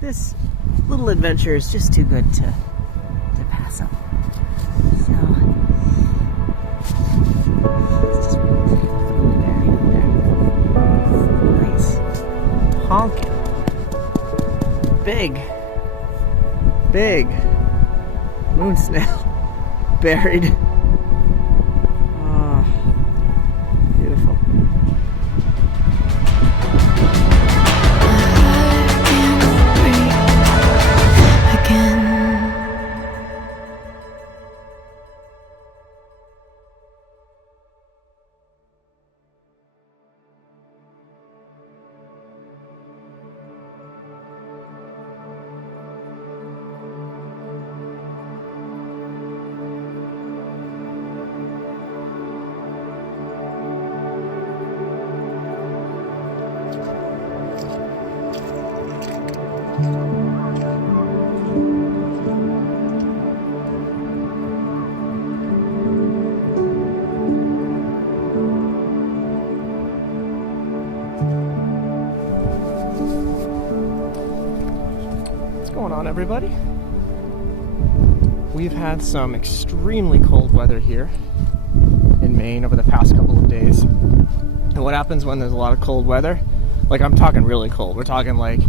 this little adventure is just too good to pass up. So, it's just really buried up there. Nice. Honking. Big moon snail buried. Oh, beautiful. What's going on, everybody? We've had some extremely cold weather here in Maine over the past couple of days. And what happens when there's a lot of cold weather? Like, I'm talking really cold. We're talking like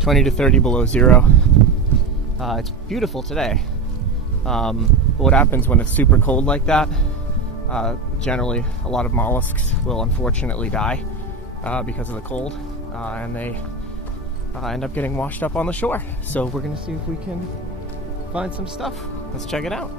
20 to 30 below zero. It's beautiful today. But what happens when it's super cold like that? Generally, a lot of mollusks will unfortunately die because of the cold, and they end up getting washed up on the shore. So we're gonna see if we can find some stuff. Let's check it out.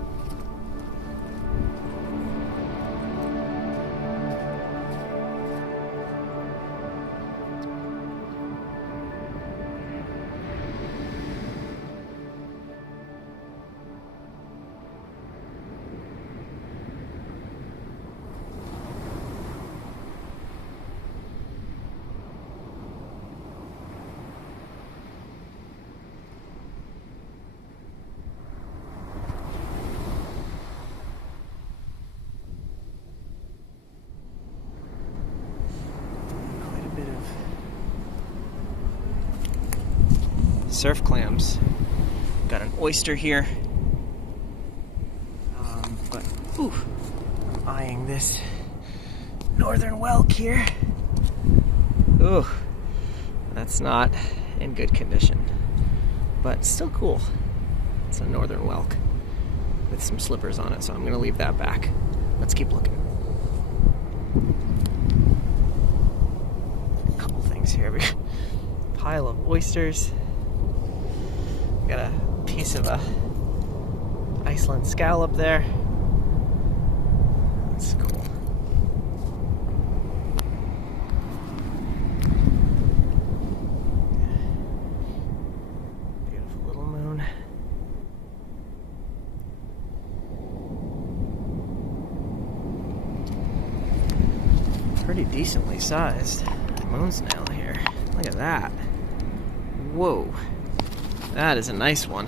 Surf clams. Got an oyster here. But ooh, I'm eyeing this northern whelk here. Ooh, that's not in good condition, but still cool. It's a northern whelk with some slippers on it, so I'm gonna leave that back. Let's keep looking. A couple things here. We got a pile of oysters. Got a piece of a Iceland scallop there. That's cool. Beautiful little moon. Pretty decently sized moon snail here. Look at that. Whoa. That is a nice one.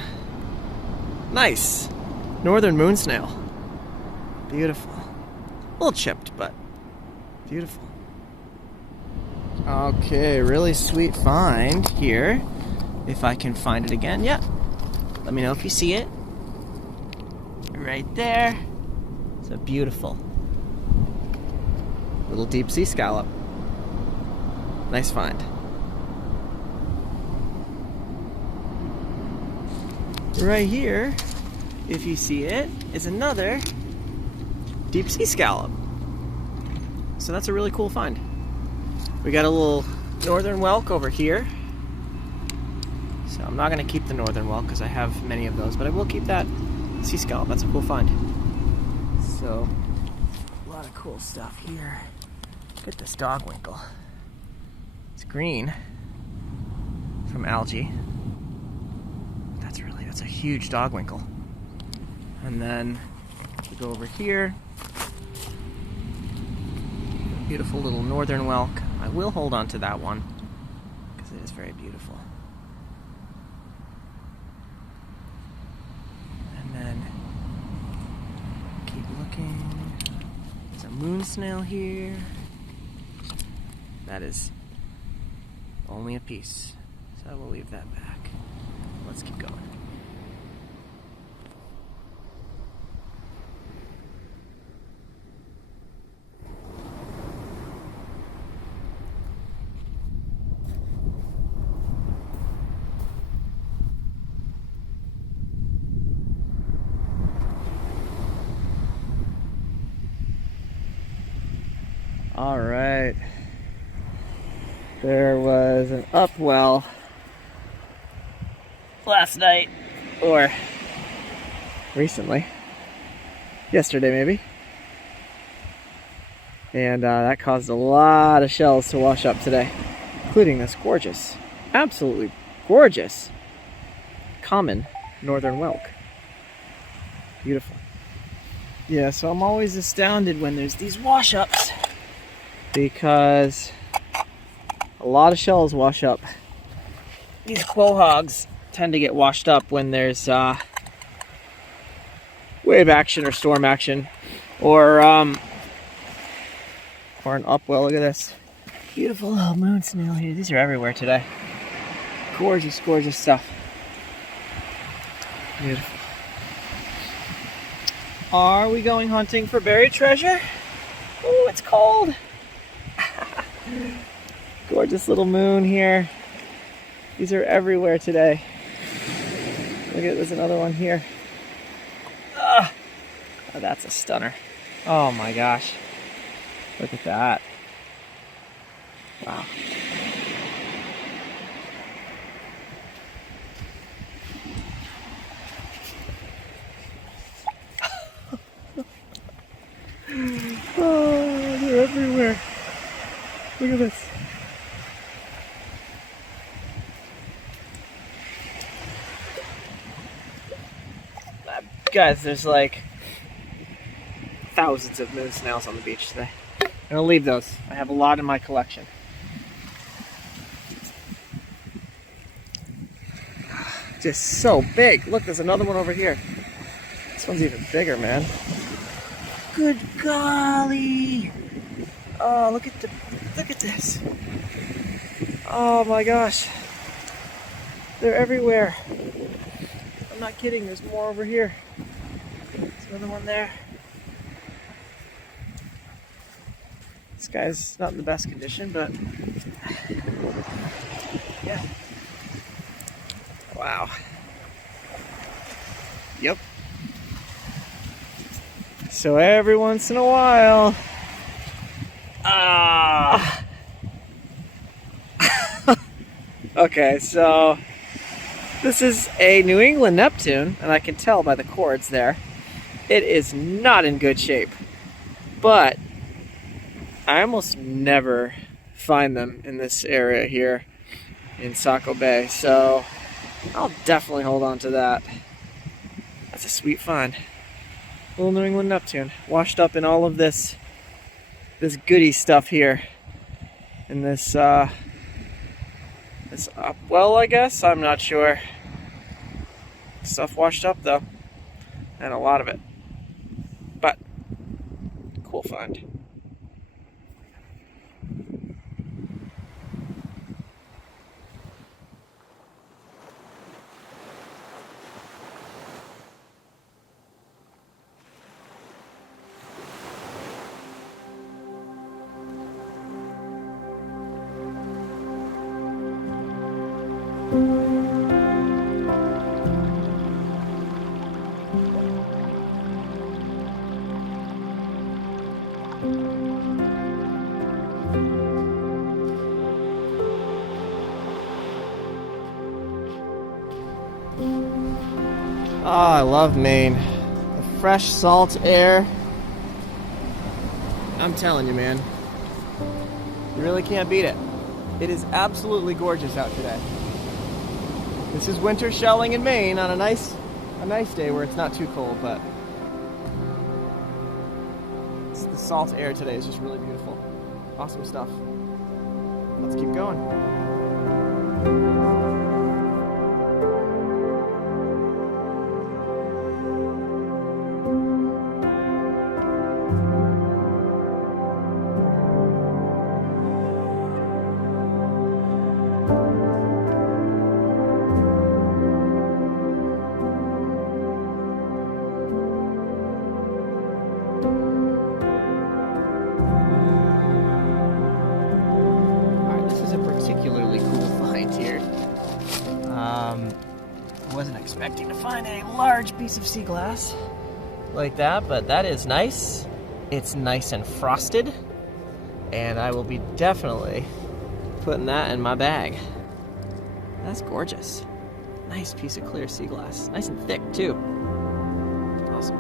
Nice! Northern moon snail. Beautiful. A little chipped, but beautiful. Okay, really sweet find here. If I can find it again. Yeah. Let me know if you see it. Right there. It's a beautiful little deep sea scallop. Nice find. Right here, if you see it, is another deep sea scallop. So that's a really cool find. We got a little northern whelk over here. So I'm not going to keep the northern whelk because I have many of those, but I will keep that sea scallop. That's a cool find. So, a lot of cool stuff here. Look at this dogwinkle. It's green from algae. That's a huge dogwinkle. And then we go over here. Beautiful little northern whelk. I will hold on to that one because it is very beautiful. And then keep looking. There's a moon snail here. That is only a piece, so I will leave that back. Let's keep going. All right. There was an upwell last night, or recently, yesterday maybe, and that caused a lot of shells to wash up today, including this gorgeous, absolutely gorgeous, common northern whelk. Beautiful. Yeah, so I'm always astounded when there's these wash-ups, because a lot of shells wash up. These quahogs tend to get washed up when there's wave action or storm action, or an upwell. Look at this beautiful little moon snail here. These are everywhere today. Gorgeous, gorgeous stuff. Beautiful. Are we going hunting for buried treasure? Oh, it's cold. Gorgeous little moon here. These are everywhere today. Look at, there's another one here. Oh, that's a stunner. Oh my gosh. Look at that. Wow. Oh, they're everywhere. Look at this. Guys, there's like thousands of moon snails on the beach today. I'm gonna leave those. I have a lot in my collection. Just so big. Look, there's another one over here. This one's even bigger, man. Good golly. Oh, look at this. Oh my gosh. They're everywhere. I'm not kidding, there's more over here. There's another one there. This guy's not in the best condition, but yeah. Wow. Yep. So every once in a while, okay, so this is a New England Neptune, and I can tell by the cords there. It is not in good shape, but I almost never find them in this area here in Saco Bay, so I'll definitely hold on to that. That's a sweet find. Little New England Neptune, washed up in all of this goody stuff here, in this upwell, I guess. I'm not sure. Stuff washed up though, and a lot of it. But cool find. Oh, I love Maine. The fresh salt air. I'm telling you, man. You really can't beat it. It is absolutely gorgeous out today. This is winter shelling in Maine on a nice day where it's not too cold, but the salt air today is just really beautiful. Awesome stuff. Let's keep going. Wasn't expecting to find a large piece of sea glass like that, but that is nice. It's nice and frosted, and I will be definitely putting that in my bag. That's gorgeous. Nice piece of clear sea glass. Nice and thick, too. Awesome.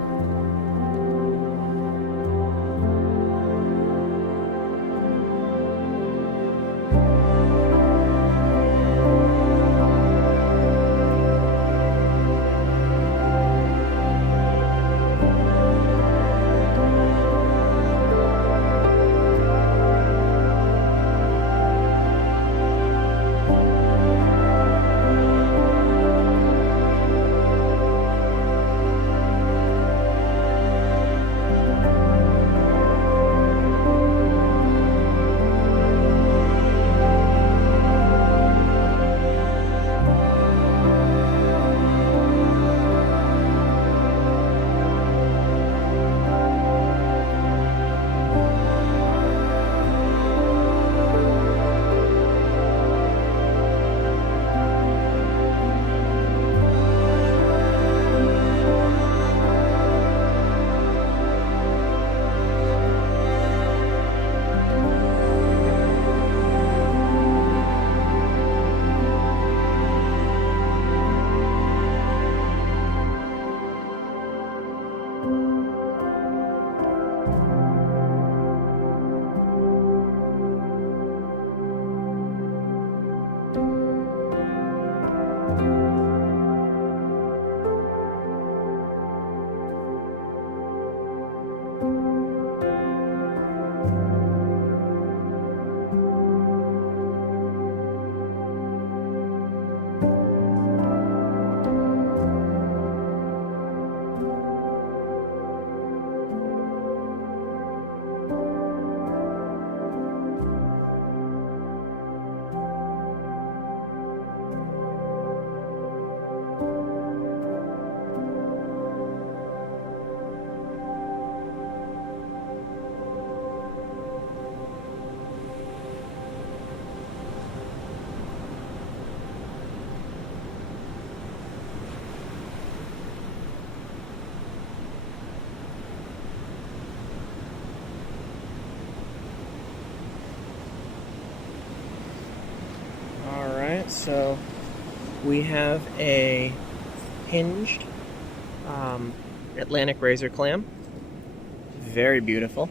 So we have a hinged Atlantic razor clam, very beautiful,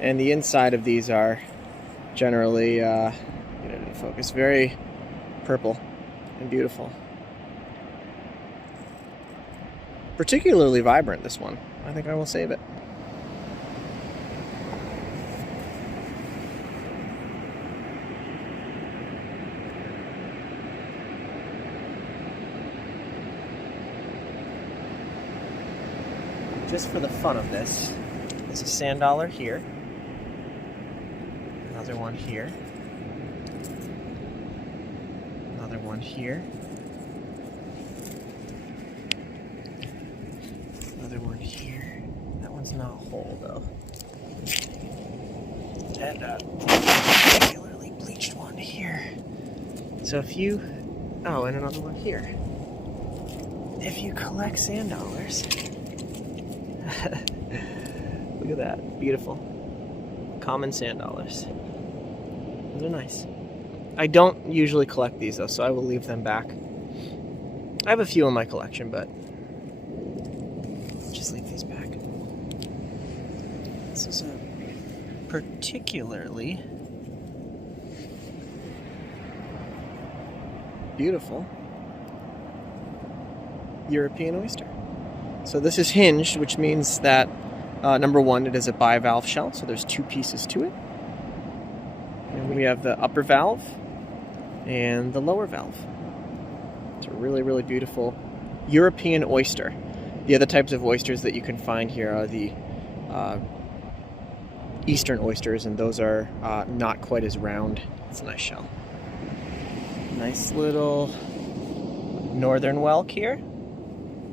and the inside of these are generally, get it in focus, very purple and beautiful. Particularly vibrant, this one. I think I will save it. Just for the fun of this, there's a sand dollar here, another one here, another one here, another one here. That one's not whole though. And a particularly bleached one here. So if you, oh, and another one here. If you collect sand dollars, look at that, beautiful. Common sand dollars. Those are nice. I don't usually collect these though, so I will leave them back. I have a few in my collection, but just leave these back. This is a particularly beautiful European oyster. So this is hinged, which means that number one, it is a bivalve shell, so there's two pieces to it. And we have the upper valve and the lower valve. It's a really, really beautiful European oyster. The other types of oysters that you can find here are the eastern oysters, and those are not quite as round. It's a nice shell. Nice little northern whelk here.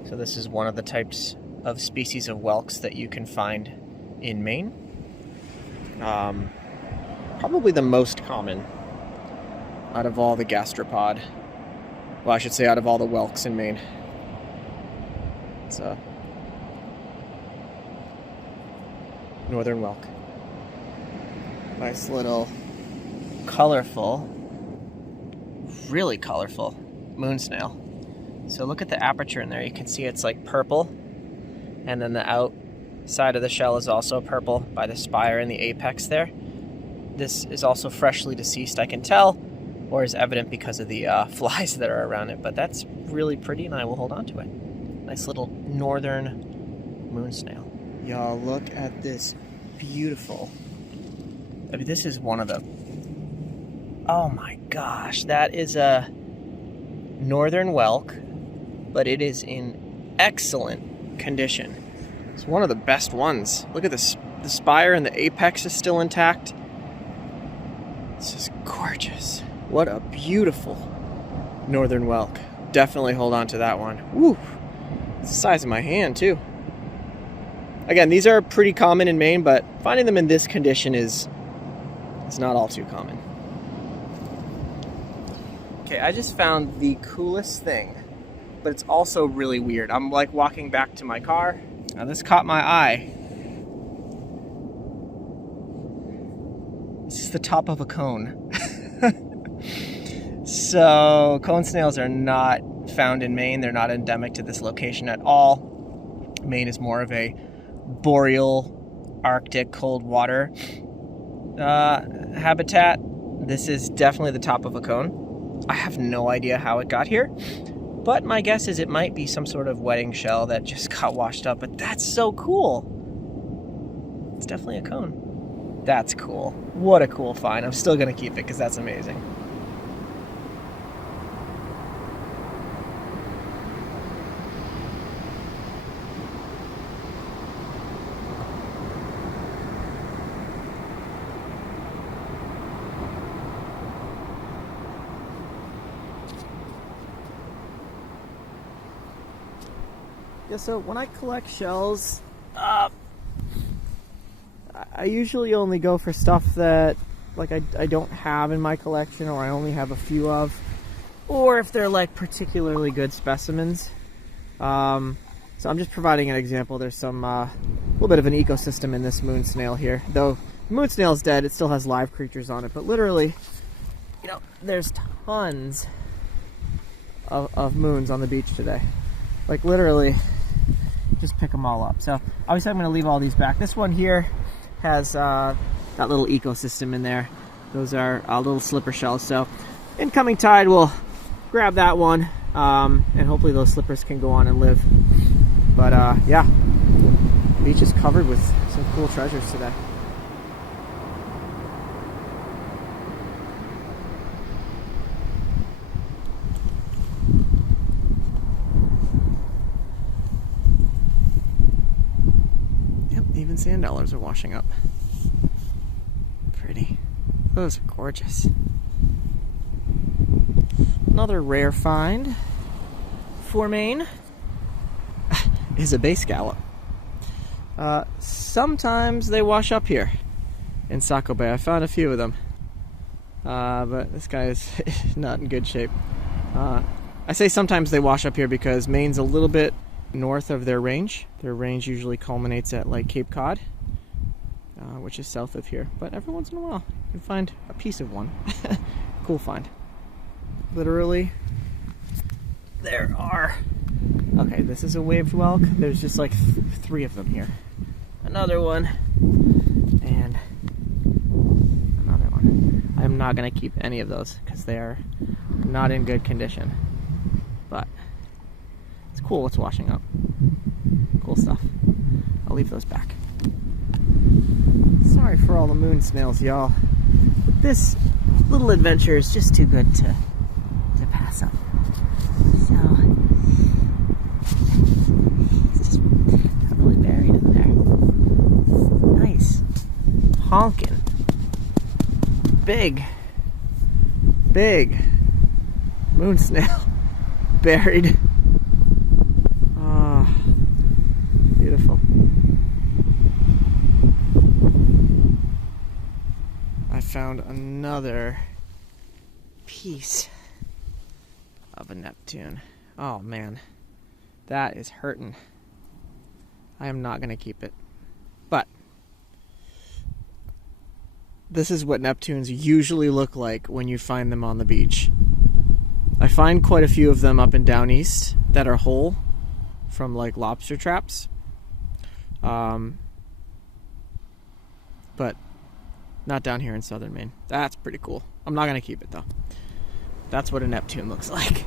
So this is one of the types of species of whelks that you can find in Maine. Probably the most common out of all the gastropod Well, I should say out of all the whelks in Maine. It's a northern whelk. Nice little colorful, really colorful moon snail. So look at the aperture in there. You can see it's like purple, and then the outside of the shell is also purple by the spire and the apex there. This is also freshly deceased, I can tell, or is evident because of the flies that are around it, but that's really pretty and I will hold on to it. Nice little northern moon snail. Y'all, look at this beautiful, I mean, this is one of the, oh my gosh, that is a northern whelk, but it is in excellent condition. It's one of the best ones. Look at this, the spire and the apex is still intact. It's just gorgeous. What a beautiful northern whelk. Definitely hold on to that one. Woo! It's the size of my hand too. Again, these are pretty common in Maine, but finding them in this condition is not all too common. Okay, I just found the coolest thing, but it's also really weird. I'm like walking back to my car. Now this caught my eye. This is the top of a cone. So cone snails are not found in Maine. They're not endemic to this location at all. Maine is more of a boreal, Arctic, cold water habitat. This is definitely the top of a cone. I have no idea how it got here, but my guess is it might be some sort of wedding shell that just got washed up, but that's so cool. It's definitely a cone. That's cool. What a cool find. I'm still gonna keep it because that's amazing. Yeah, so when I collect shells, I usually only go for stuff that like I don't have in my collection, or I only have a few of, or if they're like particularly good specimens. So I'm just providing an example. There's some little bit of an ecosystem in this moon snail here. Though the moon snail's dead, it still has live creatures on it. But literally, you know, there's tons of moons on the beach today. Like literally, just pick them all up. So obviously I'm going to leave all these back. This one here has that little ecosystem in there. Those are little slipper shells. So incoming tide will grab that one, and hopefully those slippers can go on and live. But yeah, the beach is covered with some cool treasures today. Even sand dollars are washing up. Pretty. Those are gorgeous. Another rare find for Maine is a bay scallop. Sometimes they wash up here in Saco Bay. I found a few of them, but this guy is not in good shape. I say sometimes they wash up here because Maine's a little bit north of their range. Their range usually culminates at like Cape Cod, which is south of here. But every once in a while, you can find a piece of one. Cool find. Literally, there are. Okay, this is a waved whelk. There's just like three of them here. Another one, and another one. I'm not gonna keep any of those because they are not in good condition. But it's cool what's washing up. Cool stuff. I'll leave those back. Sorry for all the moon snails, y'all. But this little adventure is just too good to pass up. So it's just heavily buried in there. Nice. Honkin'. Big moon snail buried. Ah, beautiful. I found another piece of a Neptune. Oh man, that is hurting. I am not going to keep it. But this is what Neptunes usually look like when you find them on the beach. I find quite a few of them up in Downeast that are whole from like lobster traps. But not down here in southern Maine. That's pretty cool. I'm not going to keep it though. That's what a Neptune looks like.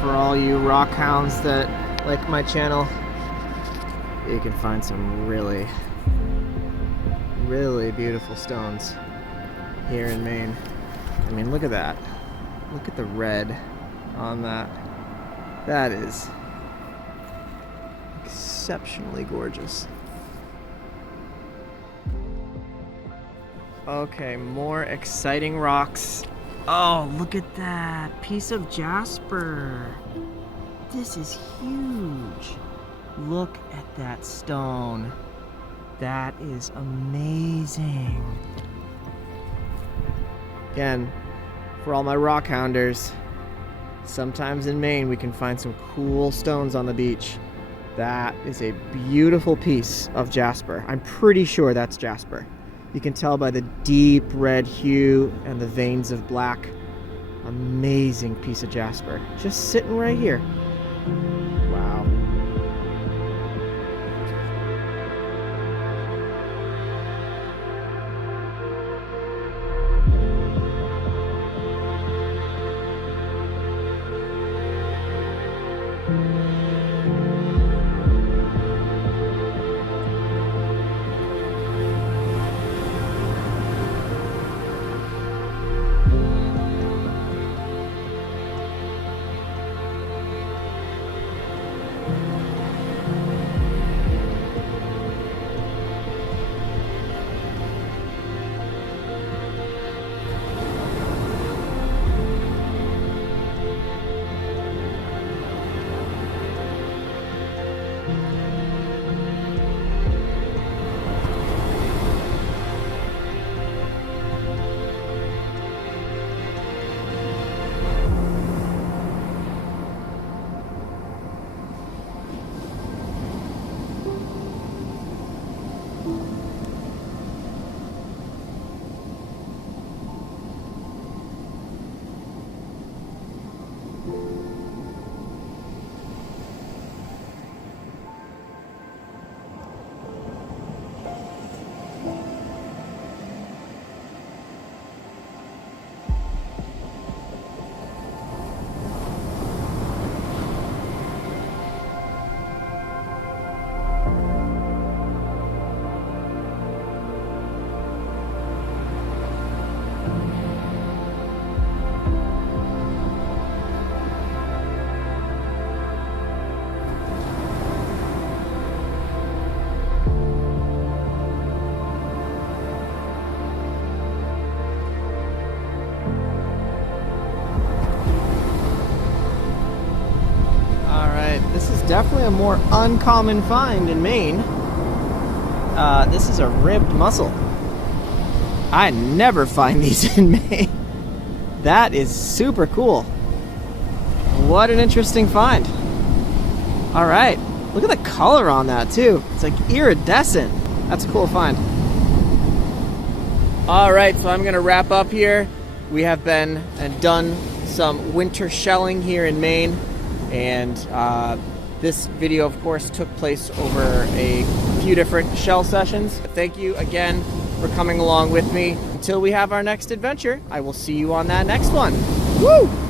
For all you rock hounds that like my channel, you can find some really, really beautiful stones here in Maine. I mean, look at that. Look at the red on that. That is exceptionally gorgeous. Okay, more exciting rocks. Oh, look at that piece of jasper. This is huge. Look at that stone. That is amazing. Again, for all my rock hounders, sometimes in Maine we can find some cool stones on the beach. That is a beautiful piece of jasper. I'm pretty sure that's jasper. You can tell by the deep red hue and the veins of black. Amazing piece of jasper. Just sitting right here. Wow. a more uncommon find in Maine. This is a ribbed mussel. I never find these in Maine. That is super cool. What an interesting find. All right, look at the color on that too. It's like iridescent. That's a cool find. All right, so I'm gonna wrap up here. We have been and done some winter shelling here in Maine, and this video, of course, took place over a few different shell sessions. Thank you again for coming along with me. Until we have our next adventure, I will see you on that next one. Woo!